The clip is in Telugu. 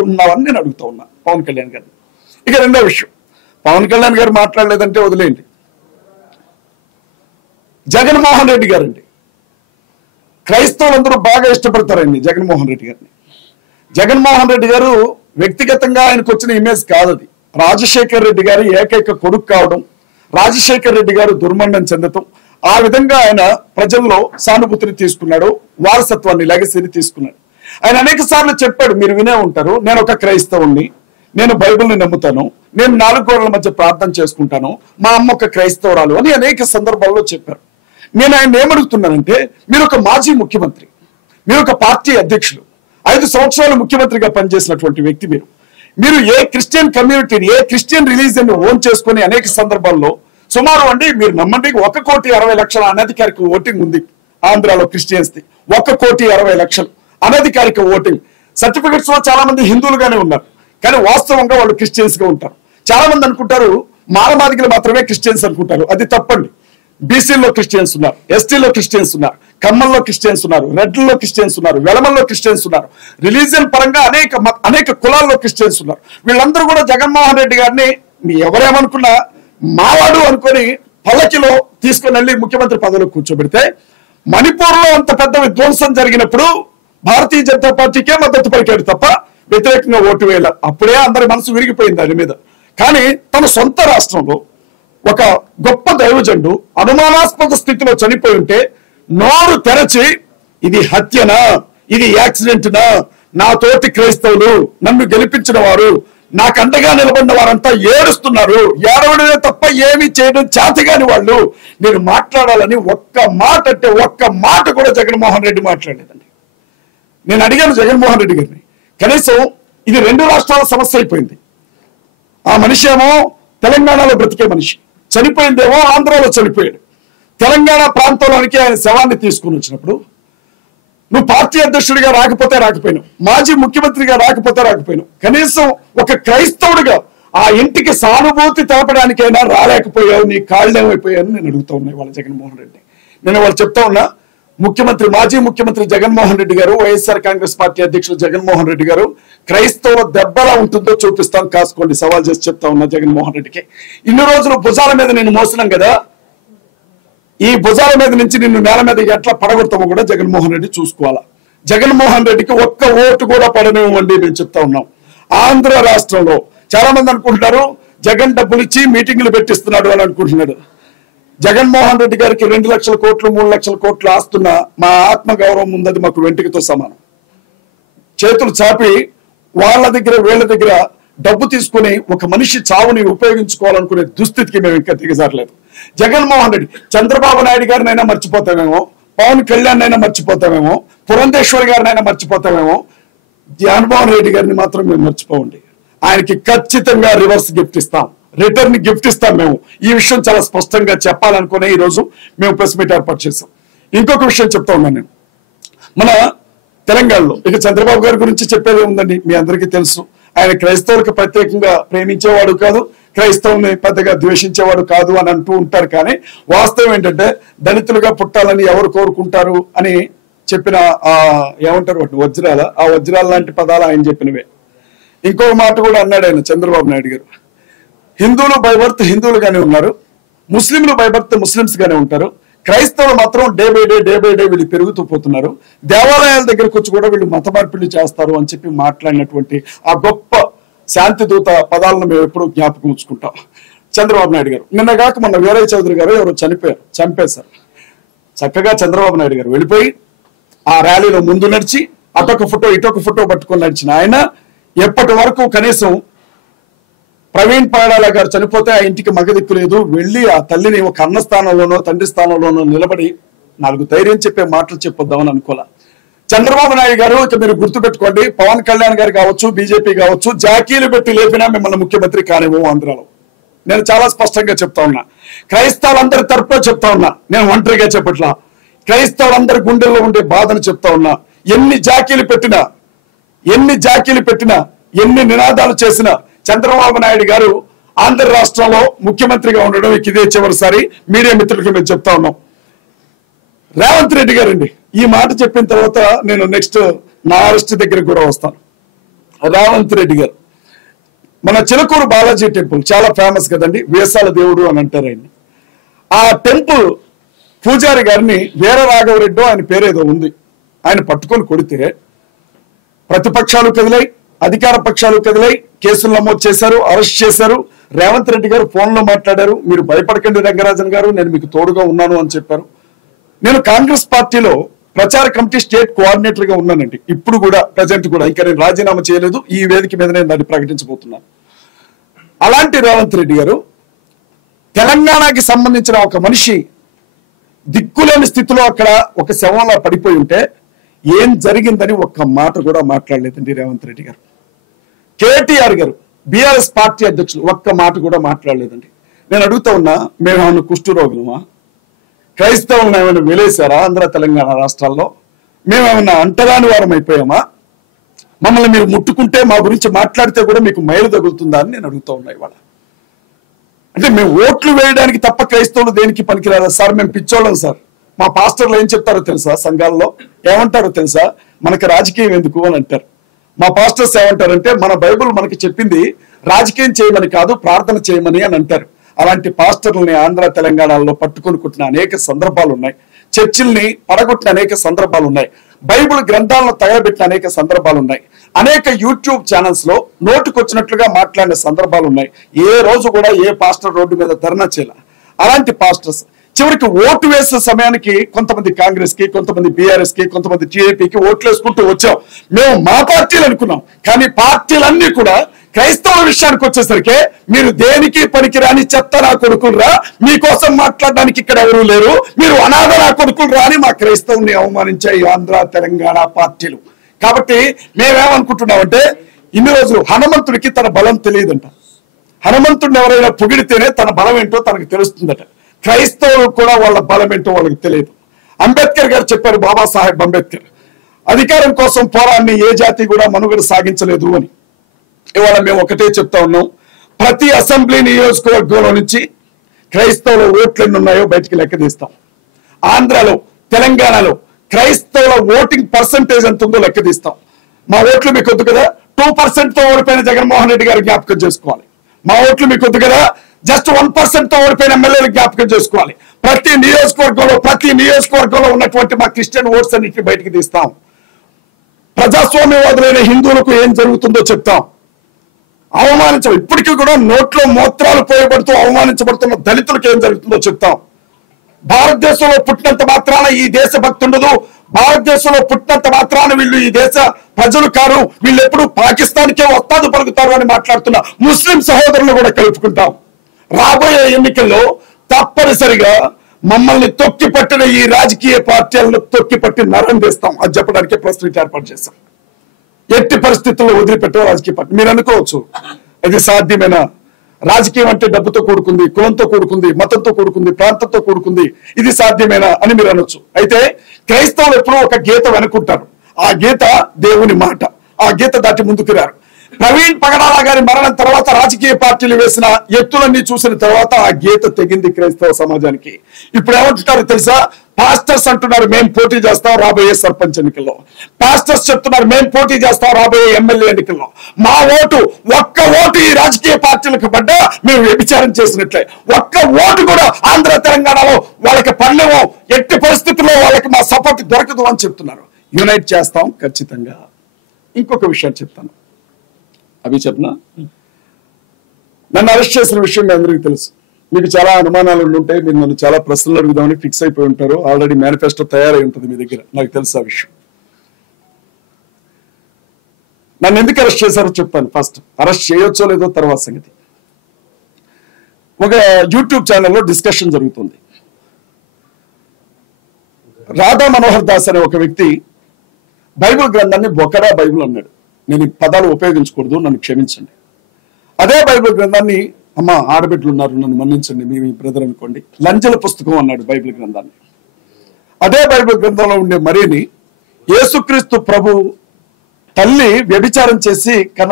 అనుకుంటున్నావని నేను అడుగుతా ఉన్నా పవన్ కళ్యాణ్ గారిని. ఇక రెండో విషయం, పవన్ కళ్యాణ్ గారు మాట్లాడలేదంటే వదిలేయండి. జగన్మోహన్ రెడ్డి గారండి, క్రైస్తవులందరూ బాగా ఇష్టపడతారండి జగన్మోహన్ రెడ్డి గారిని. జగన్మోహన్ రెడ్డి గారు వ్యక్తిగతంగా ఆయనకు వచ్చిన ఇమేజ్ కాదు అది. రాజశేఖర్ రెడ్డి గారు ఏకైక కొడుకు కావడం, రాజశేఖర్ రెడ్డి గారు దుర్మరణం చెందటం, ఆ విధంగా ఆయన ప్రజల్లో సానుభూతిని తీసుకున్నాడు, వారసత్వాన్ని లెగసీని తీసుకున్నాడు. ఆయన అనేక సార్లు చెప్పాడు, మీరు వినే ఉంటారు, నేను ఒక క్రైస్తవుణ్ణి, నేను బైబిల్ని నమ్ముతాను, నేను 4 గోడల మధ్య ప్రార్థన చేసుకుంటాను, మా అమ్మ ఒక క్రైస్తవురాలు అని అనేక సందర్భాల్లో చెప్పారు. నేను ఆయన ఏమడుగుతున్నానంటే, మీరు ఒక మాజీ ముఖ్యమంత్రి, మీరు ఒక పార్టీ అధ్యక్షులు, 5 సంవత్సరాలు ముఖ్యమంత్రిగా పనిచేసినటువంటి వ్యక్తి మీరు ఏ క్రిస్టియన్ కమ్యూనిటీని, ఏ క్రిస్టియన్ రిలీజియన్ ఓన్ చేసుకుని అనేక సందర్భాల్లో సుమారు అండి, మీరు నమ్మండి, 1,60,00,000 అనధికారిక ఓటింగ్ ఉంది ఆంధ్రాలో క్రిస్టియన్స్ ది. 1,60,00,000 అనధికారిక ఓటింగ్. సర్టిఫికెట్స్ లో చాలా మంది హిందువులుగానే ఉన్నారు, కానీ వాస్తవంగా వాళ్ళు క్రిస్టియన్స్ గా ఉంటారు. చాలా మంది అనుకుంటారు మానవాదికులు మాత్రమే క్రిస్టియన్స్ అనుకుంటారు, అది తప్పండి. బీసీల్లో క్రిస్టియన్స్ ఉన్నారు, ఎస్టీలో క్రిస్టియన్స్ ఉన్నారు, కమ్మల్లో క్రిస్టియన్స్ ఉన్నారు, రెడ్లలో క్రిస్టియన్స్ ఉన్నారు, వెలమల్లో క్రిస్టియన్స్ ఉన్నారు, రిలీజియన్ పరంగా అనేక కులాల్లో క్రిస్టియన్స్ ఉన్నారు. వీళ్ళందరూ కూడా జగన్మోహన్ రెడ్డి గారిని ఎవరేమనుకున్నా మావాడు అనుకొని పల్లకిలో తీసుకుని వెళ్ళి ముఖ్యమంత్రి పదవిలో కూర్చోబెడితే, మణిపూర్ లో అంత పెద్ద విధ్వంసం జరిగినప్పుడు భారతీయ జనతా పార్టీకే మద్దతు పలికాడు తప్ప వ్యతిరేకంగా ఓటు వేయాల. అప్పుడే అందరి మనసు విరిగిపోయింది దాని మీద. కానీ తన సొంత రాష్ట్రంలో ఒక గొప్ప దైవజనుడు అనుమానాస్పద స్థితిలో చనిపోయి ఉంటే నోరు తెరచి ఇది హత్యనా, ఇది యాక్సిడెంట్నా, నా తోటి క్రైస్తవులు, నన్ను గెలిపించిన వారు, నాకు అండగా నిలబడిన వారంతా ఏడుస్తున్నారు, ఏడవడమే తప్ప ఏమీ చేయడం చేతగాని వాళ్ళు, నేను మాట్లాడాలని ఒక్క మాట అంటే ఒక్క మాట కూడా జగన్మోహన్ రెడ్డి మాట్లాడలేదండి. నేను అడిగాను జగన్మోహన్ రెడ్డి గారిని, కనీసం ఇది 2 రాష్ట్రాల సమస్య అయిపోయింది. ఆ మనిషి ఏమో తెలంగాణలో బ్రతికే మనిషి, చనిపోయిందేమో ఆంధ్రాలో చనిపోయాడు. తెలంగాణ ప్రాంతంలోనికి ఆయన శవాన్ని తీసుకుని వచ్చినప్పుడు నువ్వు పార్టీ అధ్యక్షుడిగా రాకపోతే రాకపోయినావు, మాజీ ముఖ్యమంత్రిగా రాకపోయినావు, కనీసం ఒక క్రైస్తవుడిగా ఆ ఇంటికి సానుభూతి తెలపడానికైనా రాలేకపోయావు, నీ కాళ్ళేమైపోయావు నేను అడుగుతా ఉన్నాయి వాళ్ళ జగన్మోహన్ రెడ్డి. నేను వాళ్ళు చెప్తా ఉన్నా, మాజీ ముఖ్యమంత్రి జగన్మోహన్ రెడ్డి గారు, వైఎస్ఆర్ కాంగ్రెస్ పార్టీ అధ్యక్షుడు జగన్మోహన్ రెడ్డి గారు, క్రైస్తవ దెబ్బలా ఉంటుందో చూపిస్తాను, కాసుకోండి, సవాల్ చేసి చెప్తా ఉన్నా జగన్మోహన్ రెడ్డికి. ఇన్ని రోజులు భుజాల మీద నేను మోసినాం కదా, ఈ భుజాల మీద నుంచి నిన్ను నేల మీద ఎట్లా పడగొడతామో కూడా జగన్మోహన్ రెడ్డి చూసుకోవాలా. జగన్మోహన్ రెడ్డికి ఒక్క ఓటు కూడా పడనివ్వండి మేము చెప్తా ఉన్నాం. ఆంధ్ర రాష్ట్రంలో చాలా మంది అనుకుంటున్నారు జగన్ డబ్బులు ఇచ్చి మీటింగ్లు పెట్టిస్తున్నాడు అని అనుకుంటున్నాడు. జగన్మోహన్ రెడ్డి గారికి 2 లక్షల కోట్లు 3 లక్షల కోట్లు ఆస్తున్న మా ఆత్మగౌరవం ఉందని మాకు వెంటికతో సమానం. చేతులు చాపి వాళ్ళ దగ్గర వీళ్ళ దగ్గర డబ్బు తీసుకుని ఒక మనిషి చావుని ఉపయోగించుకోవాలనుకునే దుస్థితికి మేము ఇంకా దిగజారలేదు. జగన్మోహన్ రెడ్డి, చంద్రబాబు నాయుడు గారినైనా మర్చిపోతామేమో, పవన్ కళ్యాణ్ అయినా మర్చిపోతామేమో, పురంధేశ్వరి గారినైనా మర్చిపోతామేమో, జగన్మోహన్ రెడ్డి గారిని మాత్రం మేము మర్చిపోండి. ఆయనకి ఖచ్చితంగా రివర్స్ గిఫ్ట్ ఇస్తాం, రిటర్న్ గిఫ్ట్ ఇస్తాం. మేము ఈ విషయం చాలా స్పష్టంగా చెప్పాలనుకునే ఈ రోజు మేము ప్రెస్ మీట్ ఏర్పాటు చేసాం. ఇంకొక విషయం చెప్తా ఉన్నాను నేను, మన తెలంగాణలో ఇక చంద్రబాబు గారి గురించి చెప్పేది ఉందండి, మీ అందరికీ తెలుసు. ఆయన క్రైస్తవులకు ప్రత్యేకంగా ప్రేమించేవాడు కాదు, క్రైస్తవుని పెద్దగా ద్వేషించేవాడు కాదు అని అంటూ ఉంటారు. కానీ వాస్తవం ఏంటంటే దళితులుగా పుట్టాలని ఎవరు కోరుకుంటారు అని చెప్పిన ఏమంటారు వాటిని, వజ్రాల, ఆ వజ్రాల లాంటి పదాలు ఆయన చెప్పినవే. ఇంకో మాట కూడా అన్నాడు ఆయన, చంద్రబాబు నాయుడు గారు, హిందువులు బై బర్త్ హిందువులుగానే ఉన్నారు, ముస్లింలు బై బర్త్ ముస్లిమ్స్ గానే ఉంటారు, క్రైస్తవులు మాత్రం డే బై డే వీళ్ళు పెరుగుతూ పోతున్నారు, దేవాలయాల దగ్గరకు వచ్చి కూడా వీళ్ళు మత మార్పిడి చేస్తారు అని చెప్పి మాట్లాడినటువంటి ఆ గొప్ప శాంతి దూత పదాలను మేము ఎప్పుడూ జ్ఞాపకం ఉంచుకుంటాం. చంద్రబాబు నాయుడు గారు నిన్న కాక మొన్న వీరయ్య చౌదరి గారు ఎవరు చంపేశారు. చక్కగా చంద్రబాబు నాయుడు గారు వెళ్ళిపోయి ఆ ర్యాలీలో ముందు నడిచి అటొక ఫోటో ఇటొక ఫోటో పట్టుకొని నడిచిన ఆయన ఎప్పటి వరకు కనీసం ప్రవీణ్ పగడాల గారు చనిపోతే ఆ ఇంటికి మగదిక్కు లేదు, వెళ్ళి ఆ తల్లిని ఒక అన్న స్థానంలోనో తండ్రి స్థానంలోనో నిలబడి 4 ధైర్యం చెప్పే మాటలు చెప్పొద్దామని అనుకోలే. చంద్రబాబు నాయుడు గారు ఇక మీరు గుర్తుపెట్టుకోండి, పవన్ కళ్యాణ్ గారు కావచ్చు, బీజేపీ కావచ్చు, జాకీలు పెట్టి లేపినా మిమ్మల్ని ముఖ్యమంత్రి కానివ్వము ఆంధ్రాలో. నేను చాలా స్పష్టంగా చెప్తా ఉన్నా, క్రైస్తవులందరి తరపున చెప్తా ఉన్నా, నేను ఒంటరిగా చెప్పట్లా, క్రైస్తవులందరి గుండెల్లో ఉండే బాధను చెప్తా ఉన్నా. ఎన్ని జాకీలు పెట్టినా, ఎన్ని నినాదాలు చేసినా చంద్రబాబు నాయుడు గారు ఆంధ్ర రాష్ట్రంలో ముఖ్యమంత్రిగా ఉండడం ఇదే చివరిసారి. మీడియా మిత్రులకి మేము చెప్తా ఉన్నాం. రేవంత్ రెడ్డి గారండి ఈ మాట చెప్పిన తర్వాత నేను నెక్స్ట్ నా అరెస్ట్ దగ్గరికి కూడా వస్తాను. రేవంత్ రెడ్డి గారు మన చిలకూరు బాలాజీ టెంపుల్ చాలా ఫేమస్ కదండి, వేసాల దేవుడు అని అంటారు ఆయన. ఆ టెంపుల్ పూజారి గారిని వీర రాఘవరెడ్డి ఆయన పేరేదో ఉంది, ఆయన పట్టుకొని కొడితే ప్రతిపక్షాలు కదిలాయి, అధికార పక్షాలు కదిలాయి, కేసులు నమోదు చేశారు, అరెస్ట్ చేశారు. రేవంత్ రెడ్డి గారు ఫోన్లో మాట్లాడారు, మీరు భయపడకండి రంగరాజన్ గారు, నేను మీకు తోడుగా ఉన్నాను అని చెప్పారు. నేను కాంగ్రెస్ పార్టీలో ప్రచార కమిటీ స్టేట్ కోఆర్డినేటర్ గా ఉన్నానండి, ఇప్పుడు కూడా ప్రజెంట్ కూడా. ఇంకా నేను రాజీనామా చేయలేదు, ఈ వేదిక మీద నేను దాన్ని ప్రకటించబోతున్నాను. అలాంటి రేవంత్ రెడ్డి గారు తెలంగాణకి సంబంధించిన ఒక మనిషి దిక్కులేని స్థితిలో అక్కడ ఒక శవంలో పడిపోయి ఉంటే ఏం జరిగిందని ఒక్క మాట కూడా మాట్లాడలేదండి రేవంత్ రెడ్డి గారు. కేటీఆర్ గారు బీఆర్ఎస్ పార్టీ అధ్యక్షులు ఒక్క మాట కూడా మాట్లాడలేదండి. నేను అడుగుతా ఉన్నా, మేమేమన్నా కుష్ఠరోగులమా? క్రైస్తవులను ఏమైనా వెలేశారా ఆంధ్ర తెలంగాణ రాష్ట్రాల్లో? మేమేమన్నా అంటరాని వారం అయిపోయామా? మమ్మల్ని మీరు ముట్టుకుంటే, మా గురించి మాట్లాడితే కూడా మీకు మైలు తగులుతుందా అని నేను అడుగుతా ఉన్నా ఇవాళ. అంటే మేము ఓట్లు వేయడానికి తప్ప క్రైస్తవులు దేనికి పనికిరారా సార్? మేము పిచ్చోళ్ళం సార్. మా పాస్టర్లు ఏం చెప్తారో తెలుసా? సంఘాల్లో ఏమంటారో తెలుసా? మనకి రాజకీయం ఎందుకు అని అంటారు. మా పాస్టర్స్ ఏమంటారంటే, మన బైబుల్ మనకి చెప్పింది రాజకీయం చేయమని కాదు, ప్రార్థన చేయమని అని అంటారు. అలాంటి పాస్టర్లని ఆంధ్ర తెలంగాణలో పట్టుకొని కుట్టిన అనేక సందర్భాలు ఉన్నాయి, చర్చిల్ని పడగొట్టిన అనేక సందర్భాలు ఉన్నాయి, బైబిల్ గ్రంథాలను తగలబెట్టిన అనేక సందర్భాలు ఉన్నాయి, అనేక యూట్యూబ్ ఛానల్స్ లో నోటుకొచ్చినట్లుగా మాట్లాడిన సందర్భాలు ఉన్నాయి. ఏ రోజు కూడా ఏ పాస్టర్ రోడ్డు మీద ధర్నా చేయాల. అలాంటి పాస్టర్స్ చివరికి ఓటు వేసే సమయానికి కొంతమంది కాంగ్రెస్ కి, కొంతమంది బీఆర్ఎస్ కి, కొంతమంది టీడీపీకి ఓట్లు వేసుకుంటూ వచ్చాం. మేము మా పార్టీలు అనుకున్నాం, కానీ పార్టీలన్నీ కూడా క్రైస్తవ విషయానికి వచ్చేసరికి మీరు దేనికి పనికిరాని చెత్త నా కొడుకులరా, మీకోసం మాట్లాడడానికి ఇక్కడ ఎవరూ లేరు, మీరు అనాథ నా కొడుకులరా అని మా క్రైస్తవుని అవమానించాయి ఆంధ్ర తెలంగాణ పార్టీలు. కాబట్టి మేమేమనుకుంటున్నామంటే, ఇన్ని రోజులు హనుమంతుడికి తన బలం తెలియదంట. హనుమంతుడిని ఎవరైనా పొగిడితేనే తన బలం ఏంటో తనకు తెలుస్తుందట. క్రైస్తవులు కూడా వాళ్ళ బలం ఏంటో వాళ్ళకి తెలియదు. అంబేద్కర్ గారు చెప్పారు, బాబాసాహెబ్ అంబేద్కర్, అధికారం కోసం పోరాన్ని ఏ జాతి కూడా మనుగడ సాగించలేదు అని. ఇవాళ మేము ఒకటే చెప్తా ఉన్నాం, ప్రతి అసెంబ్లీ నియోజకవర్గంలో నుంచి క్రైస్తవుల ఓట్లు ఎన్ని ఉన్నాయో బయటికి లెక్క తీస్తాం. ఆంధ్రాలో, తెలంగాణలో క్రైస్తవుల ఓటింగ్ పర్సంటేజ్ ఎంత ఉందో లెక్క తీస్తాం. మా ఓట్లు మీకు వద్దు కదా, 2% తో ఓడిపోయిన జగన్మోహన్ రెడ్డి గారు జ్ఞాపకం చేసుకోవాలి. మా ఓట్లు మీకు వద్దు కదా, జస్ట్ 1% తో ఓడిపోయిన ఎమ్మెల్యేలు జ్ఞాపకం చేసుకోవాలి. ప్రతి నియోజకవర్గంలో ఉన్నటువంటి మా క్రిస్టియన్ ఓట్స్ అన్నింటినీ బయటికి తీస్తాం. ప్రజాస్వామ్యవాదులైన హిందువులకు ఏం జరుగుతుందో చెప్తాం. ఇప్పటికీ కూడా నోట్లో మూత్రాలు పోయబడుతూ అవమానించబడుతున్న దళితులకు ఏం జరుగుతుందో చెప్తాం. భారతదేశంలో పుట్టినంత మాత్రాన ఈ దేశ భక్తి ఉండదు, భారతదేశంలో పుట్టినంత మాత్రాన వీళ్ళు ఈ దేశ ప్రజలు కారు, వీళ్ళు ఎప్పుడు పాకిస్తాన్కే వస్తాదు పలుకుతారు అని మాట్లాడుతున్న ముస్లిం సహోదరులు కూడా కలుపుకుంటాం. రాబోయే ఎన్నికల్లో తప్పనిసరిగా మమ్మల్ని తొక్కి పట్టిన ఈ రాజకీయ పార్టీలను తొక్కి పట్టి నరం వేస్తాం. అది చెప్పడానికే ప్రెస్ మీట్ ఏర్పాటు చేస్తాం. ఎట్టి పరిస్థితుల్లో వదిలిపెట్టే రాజకీయ పార్టీ. మీరు అనుకోవచ్చు, ఇది సాధ్యమేనా? రాజకీయం అంటే డబ్బుతో కూడుకుంది, కులంతో కూడుకుంది, మతంతో కూడుకుంది, ప్రాంతంతో కూడుకుంది, ఇది సాధ్యమేనా అని మీరు అనొచ్చు. అయితే క్రైస్తవులు ఎప్పుడూ ఒక గీత వెనుకుంటారు. ఆ గీత దేవుని మాట. ఆ గీత దాటి ముందుకు రారు. ప్రవీణ్ పగడాల గారి మరణం తర్వాత రాజకీయ పార్టీలు వేసిన ఎత్తులన్నీ చూసిన తర్వాత ఆ గీత తెగింది క్రైస్తవ సమాజానికి. ఇప్పుడు ఏమంటున్నారు తెలుసా? పాస్టర్స్ అంటున్నారు మేము పోటీ చేస్తాం రాబోయే సర్పంచ్ ఎన్నికల్లో, పాస్టర్స్ చెప్తున్నారు మేము పోటీ చేస్తాం రాబోయే ఎమ్మెల్యే ఎన్నికల్లో. మా ఒక్క ఓటు ఈ రాజకీయ పార్టీలకు పడ్డా మేము వ్యభిచారం చేసినట్లే. ఒక్క ఓటు కూడా ఆంధ్ర తెలంగాణలో వాళ్ళకి పడలేమో, ఎట్టి పరిస్థితుల్లో వాళ్ళకి మా సపోర్ట్ దొరకదు అని చెప్తున్నారు. యునైట్ చేస్తాం ఖచ్చితంగా. ఇంకొక విషయం చెప్తాను, అవి చెప్పనా? నన్ను అరెస్ట్ చేసిన విషయం మీ అందరికీ తెలుసు. మీకు చాలా అనుమానాలు ఉంటాయి, మీరు నన్ను చాలా ప్రశ్నలు అడుగుదామని ఫిక్స్ అయిపోయి ఉంటారు. ఆల్రెడీ మేనిఫెస్టో తయారై ఉంటుంది మీ దగ్గర, నాకు తెలుసు ఆ విషయం. నన్ను ఎందుకు అరెస్ట్ చేశారో చెప్తాను. ఫస్ట్ అరెస్ట్ చేయొచ్చో లేదో తర్వాత సంగతి. ఒక యూట్యూబ్ ఛానల్లో డిస్కషన్ జరుగుతుంది. రాధా మనోహర్ దాస్ అనే ఒక వ్యక్తి బైబిల్ గ్రంథాన్ని బొకరా బైబిల్ అన్నాడు. నేను ఈ పదాలు ఉపయోగించకూడదు, నన్ను క్షమించండి. అదే బైబిల్ గ్రంథాన్ని, అమ్మ ఆడబిడ్డలు ఉన్నారు నన్ను మన్నించండి, మీ బ్రదర్ అనుకోండి, లంజల పుస్తకం అన్నాడు బైబిల్ గ్రంథాన్ని. అదే బైబిల్ గ్రంథంలో ఉండే మరీని యేసుక్రీస్తు ప్రభు తల్లి వ్యభిచారం చేసి కన్న